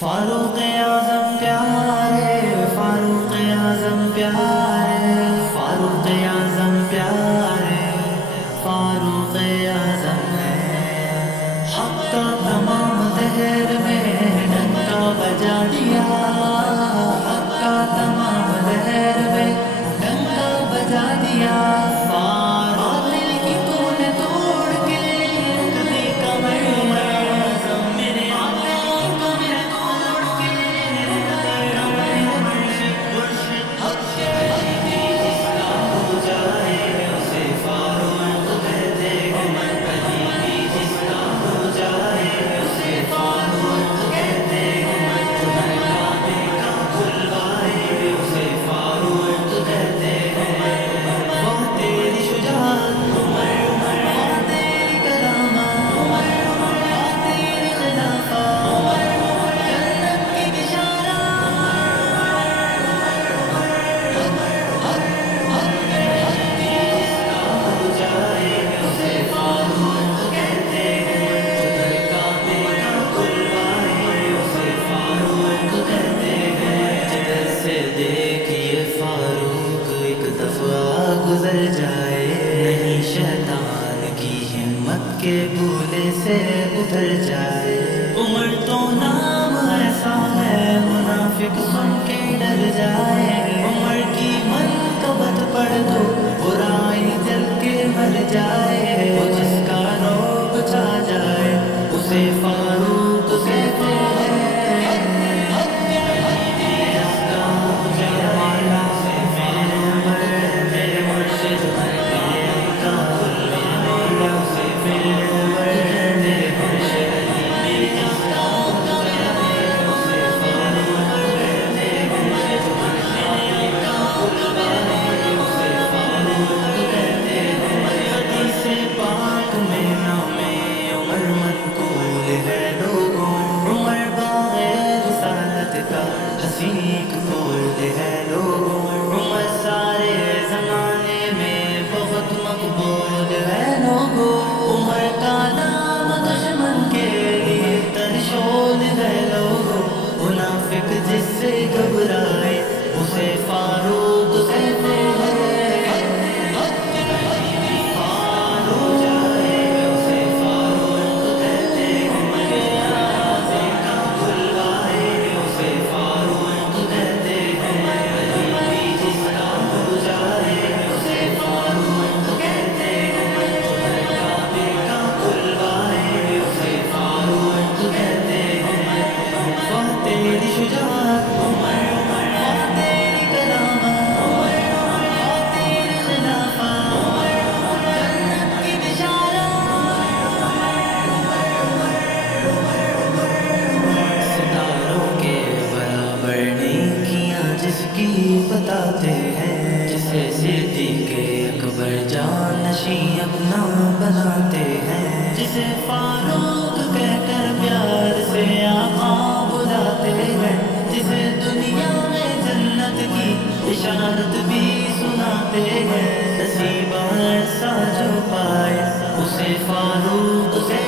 فاروق اعظم پیارے، فاروق اعظم پیارے، فاروق اعظم پیارے، فاروق اعظم ہے۔ حق کا تمام دہر میں ڈنکا بجا دیا، حق کا تمام دہر میں ڈنکا بجا دیا۔ باطل کی تو نے توڑ کے کبھی کمر میرے آقا کو میں توڑ کے حق کے جس کا ہو جائے اسے فاروق کہتے ہیں، کبھی جس کا ہو جائے اسے فاروق کہتے ہیں، کعبے کا کھلوائے اسے فاروق کہتے ہیں۔ وہ تیری شجاعت وہ تیری کرامت وہ تیری خلافت جنت کی بشارت۔ جس کا ہو جائے اسے فاروق کہتے ہیں، کعبے کا کھلوائے اسے فاروق کہتے ہیں۔ جدھر سے دیکھیے فاروق ایک دفعہ گزر جائے، نہیں شیطان کی ہمت کے بولے سے اتر جائے۔ عمر تو نام ایسا ہے منافق سن کے ڈر جائے، عمر کی منقبت پڑھ دو برائی جل کے مر جائے۔ وہ جس کا روب چھا جائے اسے فاروق کہتے ہیں۔ جس کا ہو جائے اسے فاروق میرے مرشد میرے آقا میرے مولا سے میرے مرشد میرے جس کا ہو جائے اسے فاروق کہتے ہیں، میرے آقا بلوائے اسے فاروق کہتے ہیں۔ حدیث پاک میں نام عمر منقول ہے لوگوں، عمر بغیر رسالت کا حسین قول ہے لوگوں، عمر سارے زمانے میں بہت مقبول ہے لوگوں، عمر کا نام دشمن کے لیے ترشول ہے لوگوں، منافق جس سے گھبرائے اسے فاروق کہتے ہیں۔ فاروق جائے اسے فاروق کہتے ہیں، کعبے کا کھلوائے اسے فاروق کہتے ہیں، علی جس کا ہو جائے اسے فاروق کہتے ہیں، کعبے کا کھلوائے اسے فاروق کہتے ہیں۔ وہ تیری شجاعت وہ تیری کرامت وہ تیری خلافت جنت کی بشارت۔ ستاروں کے برابر نیکیاں جس کی بتاتے ہیں، جسے صدیق اکبر جانشین اپنا بناتے ہیں، جسے فاروق کہہ کر پیار سے آقا بلاتے ہیں، جسے دنیا میں جنت کی اشارت بھی سناتے ہیں۔ نصیب ایسا جو پائے اسے فاروق سے